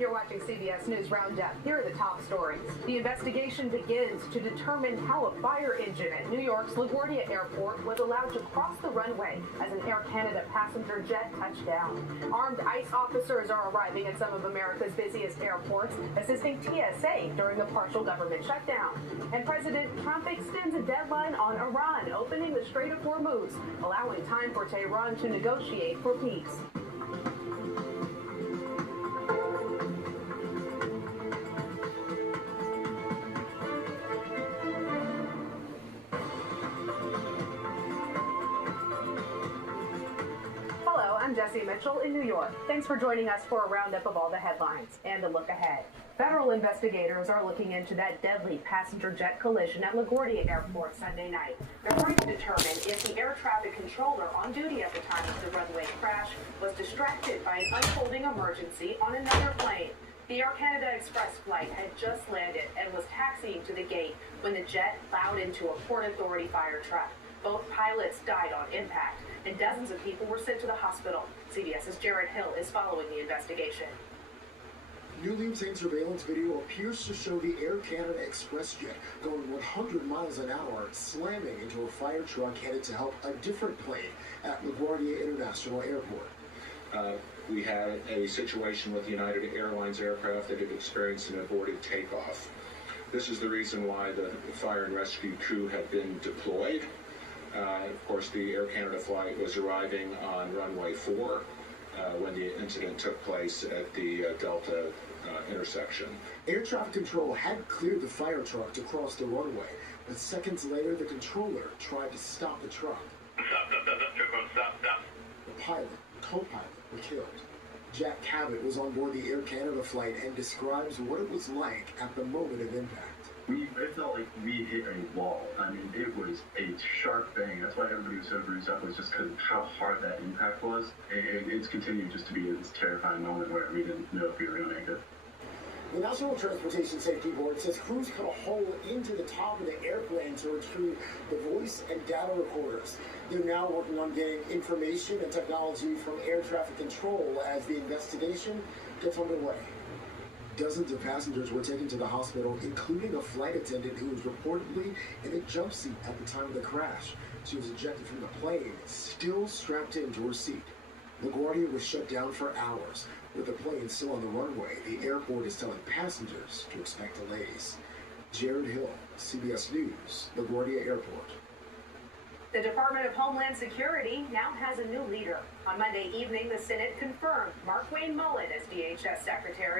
You're watching CBS News Roundup. Here are the top stories. The investigation begins to determine how a fire engine at New York's LaGuardia Airport was allowed to cross the runway as an Air Canada passenger jet touched down. Armed ICE officers are arriving at some of America's busiest airports, assisting TSA during the partial government shutdown. And President Trump extends a deadline on Iran opening the Strait of Hormuz, allowing time for Tehran to negotiate for peace. Hello, I'm Jesse Mitchell in New York. Thanks for joining us for a roundup of all the headlines and a look ahead. Federal investigators are looking into that deadly passenger jet collision at LaGuardia Airport Sunday night. They're trying to determine if the air traffic controller on duty at the time of the runway crash was distracted by an unfolding emergency on another plane. The Air Canada Express flight had just landed and was taxiing to the gate when the jet plowed into a Port Authority fire truck. Both pilots died on impact, and dozens of people were sent to the hospital. CBS's Jared Hill is following the investigation. Newly obtained surveillance video appears to show the Air Canada Express jet going 100 miles an hour, slamming into a fire truck headed to help a different plane at LaGuardia International Airport. We had a situation with United Airlines aircraft that had experienced an aborted takeoff. This is the reason why the fire and rescue crew had been deployed. Of course, the Air Canada flight was arriving on runway 4 when the incident took place at the Delta intersection. Air traffic control had cleared the fire truck to cross the runway, but seconds later the controller tried to stop the truck. Stop. The pilot and co-pilot were killed. Jack Cabot was on board the Air Canada flight and describes what it was like at the moment of impact. It felt like we hit a wall. I mean, it was a sharp bang. That's why everybody was so bruised up, was just because of how hard that impact was. And it's continued just to be this terrifying moment where we didn't know if we were going to make it. The National Transportation Safety Board says crews cut a hole into the top of the airplane to retrieve the voice and data recorders. They're now working on getting information and technology from air traffic control as the investigation gets underway. Dozens of passengers were taken to the hospital, including a flight attendant who was reportedly in a jump seat at the time of the crash. She was ejected from the plane, still strapped into her seat. LaGuardia was shut down for hours. With the plane still on the runway, the airport is telling passengers to expect delays. Jared Hill, CBS News, LaGuardia Airport. The Department of Homeland Security now has a new leader. On Monday evening, the Senate confirmed Markwayne Mullin as DHS Secretary.